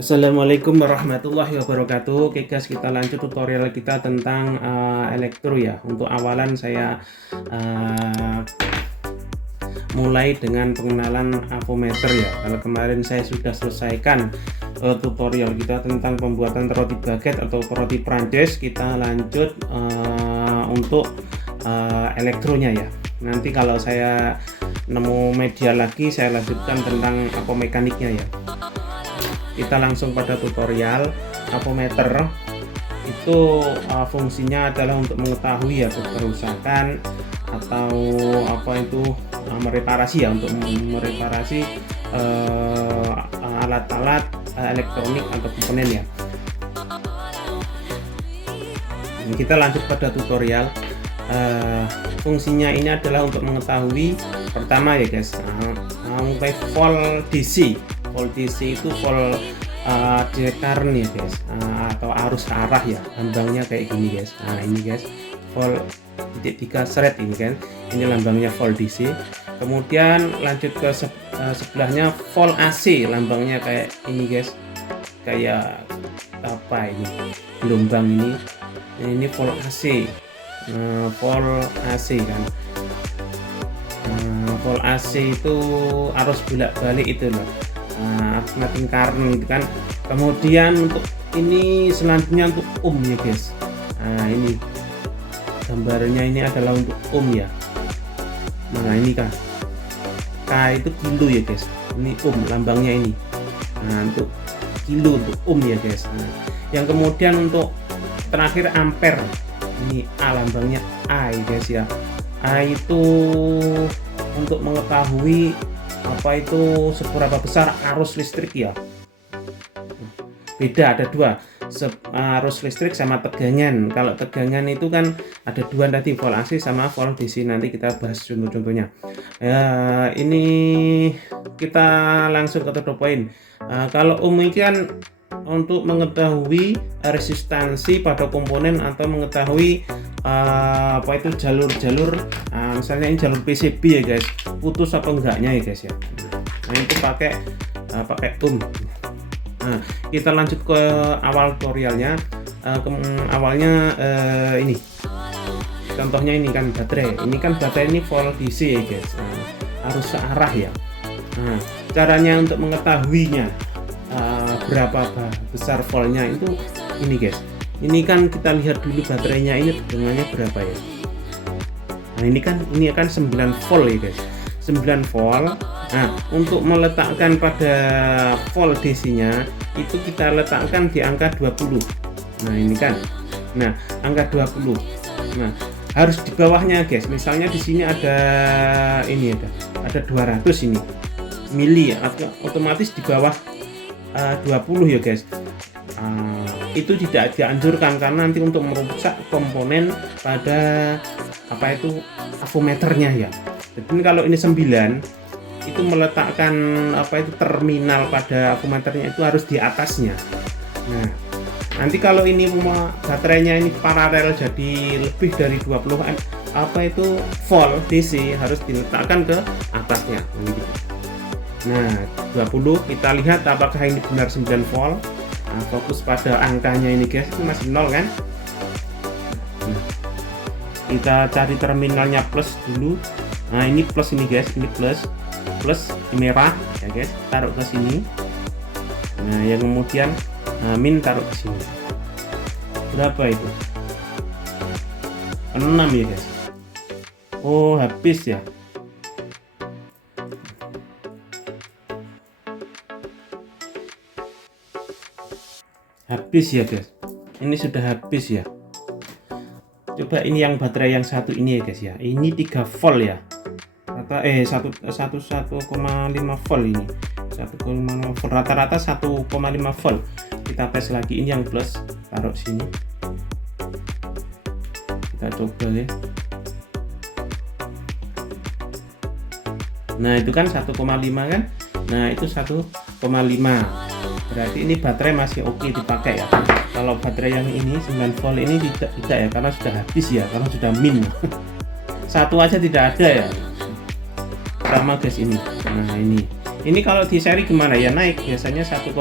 Assalamualaikum warahmatullahi wabarakatuh. Oke guys, kita lanjut tutorial kita tentang elektro ya. Untuk awalan saya mulai dengan pengenalan avometer ya. Kalau kemarin saya sudah selesaikan tutorial kita tentang pembuatan roti baguette atau roti Prancis, kita lanjut untuk elektronya ya. Nanti kalau saya nemu media lagi, saya lanjutkan tentang mekaniknya ya. Kita langsung pada tutorial. Avometer itu fungsinya adalah untuk mengetahui ya kerusakan atau mereparasi ya, untuk mereparasi alat-alat elektronik atau komponen ya. Ini kita lanjut pada tutorial. Fungsinya ini adalah untuk mengetahui pertama ya guys, volt DC. Volt DC itu volt direct current ya guys, atau arus arah ya, lambangnya kayak gini guys. Nah ini guys, volt 3 shred ini kan, ini lambangnya volt DC. Kemudian lanjut ke sebelahnya volt AC, lambangnya kayak ini guys, kayak apa ini, gelombang ini volt AC. Volt AC kan, volt AC itu arus bolak-balik itu loh, alternating current gitu kan. Kemudian untuk ini selanjutnya untuk ya guys. Nah ini gambarnya, ini adalah untuk ya. Nah ini kan K itu kilo ya guys, ini lambangnya ini. Nah untuk kilo, untuk ya guys. Nah, yang kemudian untuk terakhir ampere, ini A, lambangnya A ya guys ya. A itu untuk mengetahui seberapa besar arus listrik ya. Beda, ada dua, arus listrik sama tegangan. Kalau tegangan itu kan ada dua tadi, volt AC sama volt DC. Nanti kita bahas contoh-contohnya. Ini kita langsung ke to point. Kalau ini kan untuk mengetahui resistansi pada komponen atau mengetahui jalur-jalur, misalnya ini jalur PCB ya guys, putus apa enggaknya ya guys ya. Nah itu pakai Nah kita lanjut ke awal tutorialnya. Awalnya ini contohnya, ini kan baterai, ini volt DC ya guys. Harus searah ya. Nah caranya untuk mengetahuinya berapa besar voltnya itu ini guys. Ini kan kita lihat dulu baterainya ini tegangannya berapa ya. Nah ini kan 9 volt ya guys, 9 volt. Nah untuk meletakkan pada volt DC nya itu kita letakkan di angka 20. Nah ini kan, nah angka 20. Nah harus di bawahnya guys. Misalnya di sini ada 200 ini mili, otomatis di bawah 20 ya guys. Itu tidak dianjurkan karena nanti untuk merusak komponen pada avometernya ya. Jadi kalau ini 9, itu meletakkan terminal pada avometernya itu harus di atasnya. Nah nanti kalau ini baterainya ini paralel, jadi lebih dari 20 volt DC, harus diletakkan ke atasnya gitu. Nah 20, kita lihat apakah ini benar 9 volt. Nah, fokus pada angkanya ini guys, itu masih 0 kan. Nah, kita cari terminalnya plus dulu. Nah ini plus ini guys, ini plus merah ya guys, taruh ke sini. Nah yang kemudian min taruh ke sini. Berapa itu? 6 ya guys. Oh habis ya. Habis ya guys, ini sudah habis ya. Coba ini yang baterai yang satu ini ya guys ya, ini 3 volt ya, 1,5 volt ini, 1,5 volt, rata-rata 1,5 volt. Kita tes lagi, ini yang plus, taruh sini, kita coba ya. Nah itu kan 1,5 kan, nah itu 1,5, berarti ini baterai masih oke dipakai ya. Kalau baterai yang ini 9 volt ini tidak ya, karena sudah habis ya, karena sudah min. Satu aja tidak ada ya, sama guys ini. Nah ini Ini kalau di seri gimana ya, naik biasanya 1,5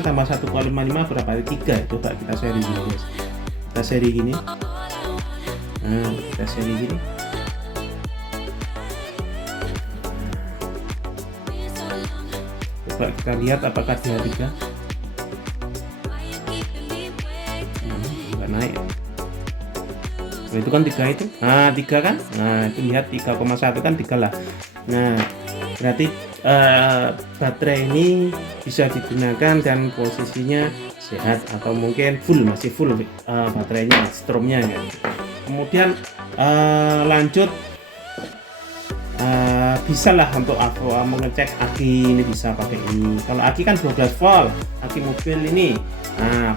tambah 1,55 berapa? 3. Coba kita seri gini guys. Kita seri gini. Nah, kita seri gini. Coba kita lihat apakah dia 3. Enggak naik. Oh, itu kan 3 itu. Nah, 3 kan? Nah, itu lihat 3,1 kan 3 lah. Nah, berarti baterai ini bisa digunakan dan posisinya sehat atau mungkin full, masih full baterainya, stromnya ya. Kemudian lanjut bisa lah untuk aku mengecek aki ini, bisa pakai ini. Kalau aki kan 12 volt, aki mobil ini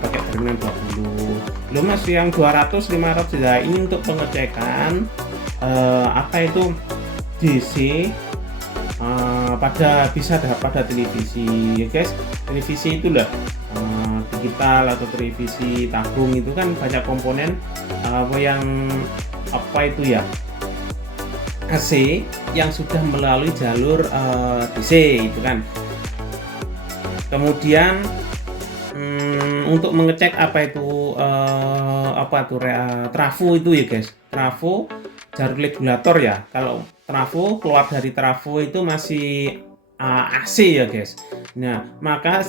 pakai terminal 20. Belum mas yang 200 500 ya, ini untuk pengecekan apa itu DC pada televisi ya guys. Televisi itu lah digital atau televisi tabung itu kan banyak komponen yang apa itu ya, AC yang sudah melalui jalur DC itu kan. Kemudian untuk mengecek apa itu trafo itu ya guys, trafo jalur regulator ya. Kalau trafo keluar dari trafo itu masih AC ya guys. Nah, maka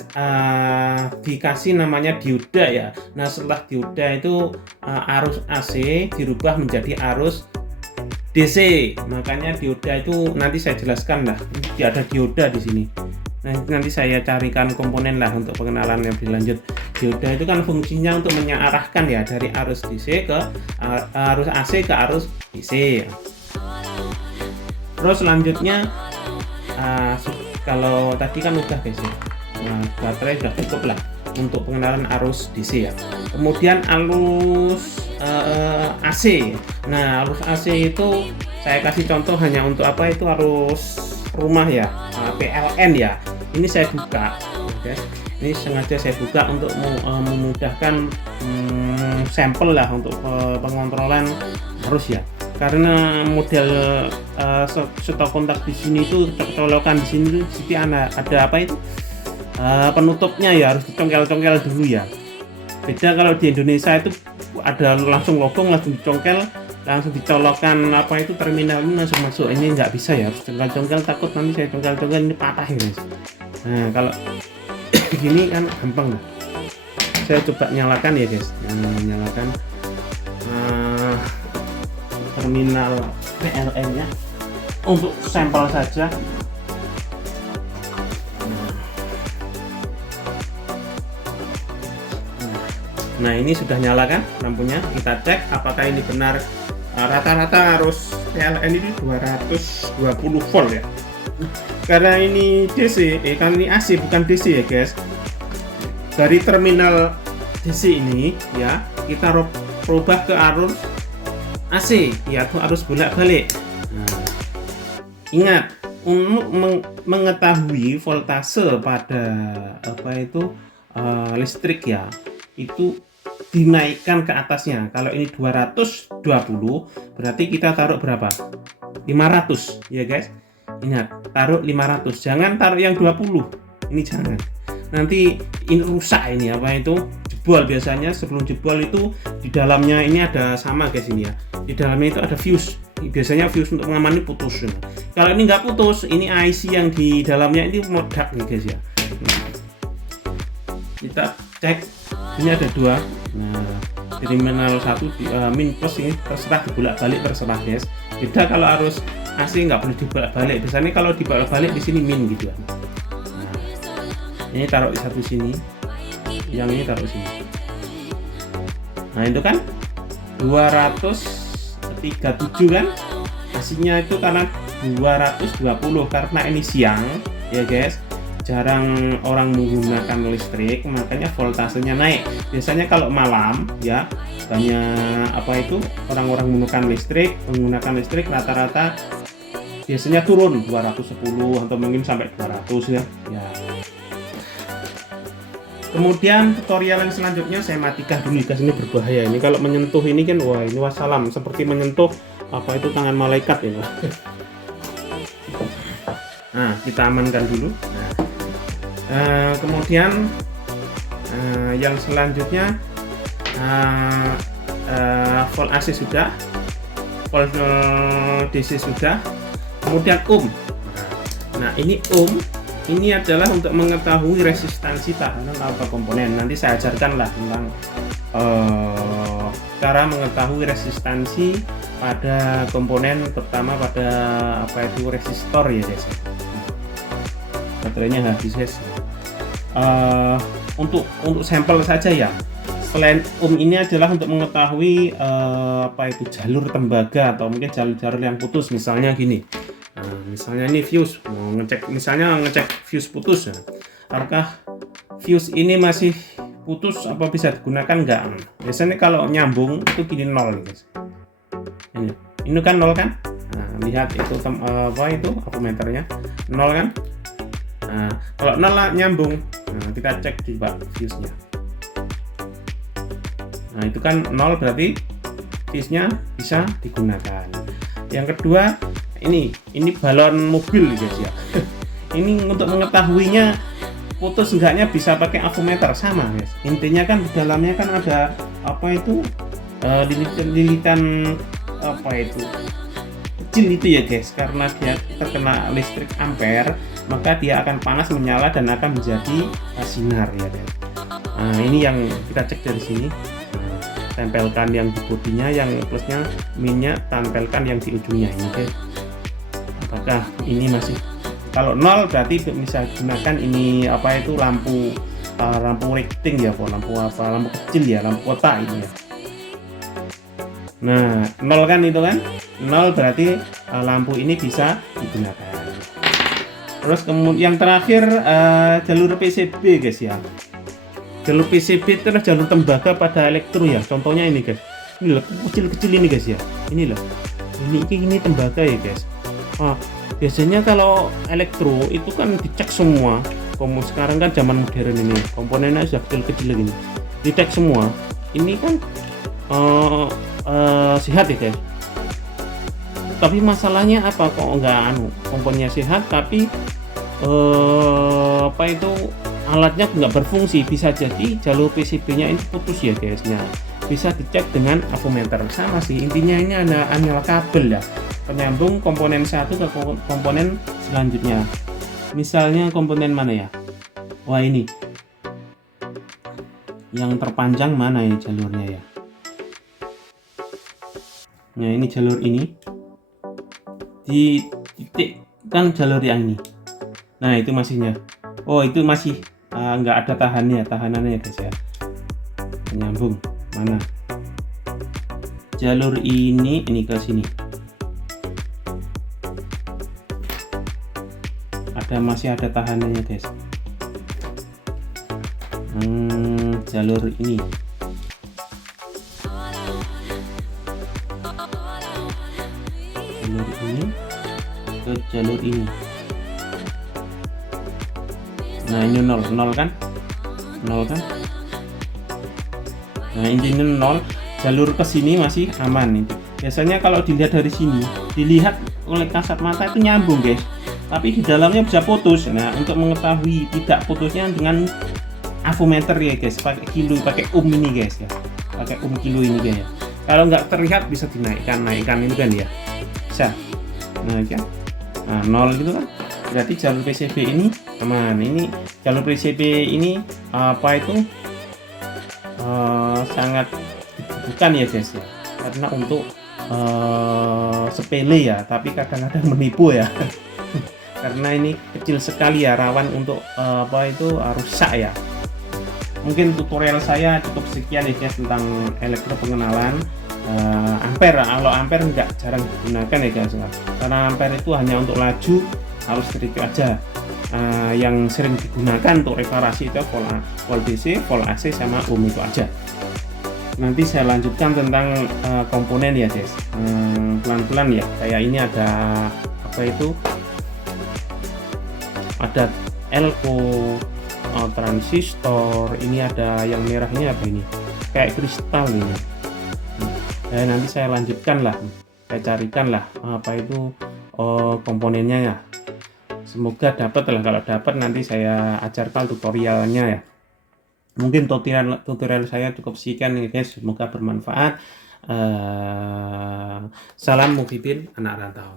dikasih namanya dioda ya. Nah, setelah dioda itu arus AC dirubah menjadi arus DC. Makanya dioda itu nanti saya jelaskan lah. Ini ada dioda di sini. Nah, nanti saya carikan komponen lah untuk pengenalan yang lebih lanjut. Dioda itu kan fungsinya untuk mengarahkan ya dari arus DC ke arus AC ke arus DC. Terus selanjutnya kalau tadi kan udah guys ya, baterai sudah cukup lah untuk pengenalan arus DC ya. Kemudian arus AC. Nah, arus AC itu saya kasih contoh hanya untuk apa itu arus rumah ya, PLN ya. Ini saya buka, guys. Ini sengaja saya buka untuk memudahkan sampel lah untuk pengontrolan arus ya. Karena model stop kontak di sini itu colokan di sini tuh ada apa itu penutupnya ya, harus dicongkel-congkel dulu ya. Beda kalau di Indonesia itu ada langsung logong, langsung dicongkel, langsung dicolokkan apa itu terminal ini langsung masuk. Ini nggak bisa ya, harus congkel-congkel, takut nanti saya congkel-congkel ini patah ya guys. Nah, kalau gini kan gampang lah. Saya coba nyalakan ya guys, nyalakan terminal PLN nya untuk sampel saja. Nah, ini sudah nyala kan lampunya. Kita cek apakah ini benar. Rata-rata arus PLN ini 220 volt ya. Karena ini DC, kan ini AC bukan DC ya guys. Dari terminal DC ini ya, kita rubah ke arus AC ya, arus bolak-balik. Nah, ingat untuk mengetahui voltase pada apa itu listrik ya, itu dinaikkan ke atasnya. Kalau ini 220 berarti kita taruh berapa? 500 ya guys. Ingat, taruh 500, jangan taruh yang 20. Ini jangan. Nanti ini rusak, ini apa itu? Jebol. Biasanya sebelum jebol itu di dalamnya ini ada sama guys ini ya. Di dalamnya itu ada fuse. Biasanya fuse untuk mengamani putus. Kalau ini nggak putus, ini IC yang di dalamnya ini meledak nih guys ya. Kita cek, ini ada 2. Nah, terminal 1 min plus ini terserah dibolak-balik, terserah guys. Beda kalau arus AC nggak boleh dibolak-balik. Biasanya kalau dibolak-balik di sini min gitu ya. Nah, ini taruh di satu sini, yang ini taruh sini. Nah, itu kan 237 kan, AC-nya itu karena 220 karena ini siang ya guys. Jarang orang menggunakan listrik, makanya voltasenya naik. Biasanya kalau malam ya banyak apa itu orang-orang menggunakan listrik rata-rata biasanya turun 210 atau mungkin sampai 200 ya. Kemudian tutorial yang selanjutnya saya matikan dulu guys, ini berbahaya. Ini kalau menyentuh ini kan wah, ini wassalam, seperti menyentuh apa itu tangan malaikat ini. Nah, kita amankan dulu. Kemudian yang selanjutnya volt AC sudah, volt DC sudah, kemudian Nah ini ini adalah untuk mengetahui resistansi tahanan atau komponen. Nanti saya ajarkan lah tentang cara mengetahui resistansi pada komponen, terutama pada resistor ya guys. Baterainya habis guys. Untuk sampel saja ya. Selain ini adalah untuk mengetahui jalur tembaga atau mungkin jalur-jalur yang putus, misalnya gini. Misalnya ini fuse, mau ngecek fuse putus ya. Apakah fuse ini masih putus, apa bisa digunakan enggak? Biasanya kalau nyambung itu gini 0 guys. Ini kan 0 kan? Nah, lihat itu avometernya 0 kan? Nah, kalau 0 lah nyambung. Nah, kita cek di fuse-nya. Nah, itu kan 0 berarti fuse-nya bisa digunakan. Yang kedua, ini balon mobil guys ya. Ini untuk mengetahuinya putus enggaknya bisa pakai avometer, sama guys. Intinya kan di dalamnya kan ada lilitan kecil itu ya guys, karena dia terkena listrik ampere maka dia akan panas, menyala dan akan menjadi sinar ya guys. Nah, ini yang kita cek dari sini. Tempelkan yang di bodinya, yang plusnya minyak tempelkan yang di ujungnya ini guys. Apakah ini masih, kalau 0 berarti bisa gunakan ini lampu rating ya, lampu kecil ya, lampu kotak ini ya. Nah 0 kan, itu kan 0 berarti lampu ini bisa digunakan. Terus kemudian yang terakhir jalur PCB guys ya. Jalur PCB itu adalah jalur tembaga pada elektro ya. Contohnya ini guys, ini loh, kecil-kecil ini guys ya. Ini loh, ini tembaga ya guys. Biasanya kalau elektro itu kan dicek semua. Sekarang kan zaman modern ini, komponennya sudah kecil-kecil gini, dicek semua. Ini kan sehat ya guys. Tapi masalahnya apa, kok nggak komponennya sehat tapi alatnya nggak berfungsi? Bisa jadi jalur PCB-nya ini putus ya guys. Nah, bisa dicek dengan avometer. Sama sih, intinya ini hanya kabel ya, penyambung komponen satu ke komponen selanjutnya. Misalnya komponen mana ya? Wah, ini yang terpanjang mana ini jalurnya ya? Nah, ini jalur ini di titik kan jalur yang ini. Nah, itu masihnya. Oh, itu masih nggak ada tahanannya guys ya. Menyambung mana? Jalur ini ke sini. Masih ada tahanannya guys. Jalur ini. Jalur ini ke jalur ini. Nah, ini 0 kan? 0 kan? Nah, intinya 0, jalur ke sini masih aman itu. Biasanya kalau dilihat dari sini, dilihat oleh kasat mata itu nyambung guys, tapi di dalamnya bisa putus. Nah, untuk mengetahui tidak putusnya dengan avometer ya guys, pakai kilo, pakai ini guys ya, pakai kilo ini guys ya. Kalau nggak terlihat bisa dinaikkan ini kan ya, bisa. Nah, ya. Nah, 0 gitu kan, berarti jalur PCB ini aman. Ini jalur PCB ini sangat dibutuhkan ya guys ya, karena untuk sepele ya, tapi kadang-kadang menipu ya. Karena ini kecil sekali ya, rawan untuk rusak ya. Mungkin tutorial saya cukup sekian ya guys tentang elektro pengenalan ampere. Kalau ampere jarang digunakan ya guys, karena ampere itu hanya untuk laju arus itu aja. Yang sering digunakan untuk reparasi itu volt DC, volt AC sama itu aja. Nanti saya lanjutkan tentang komponen ya guys, pelan-pelan ya. Kayak ini ada ada elko, transistor, ini ada yang merah ini apa ini, kayak kristal ini. Nanti saya lanjutkan lah, saya carikan lah komponennya ya. Semoga dapat lah, kalau dapat nanti saya ajarkan tutorialnya ya. Mungkin tutorial saya cukup sekian nih guys, semoga bermanfaat. Salam Muhyiddin anak rantau.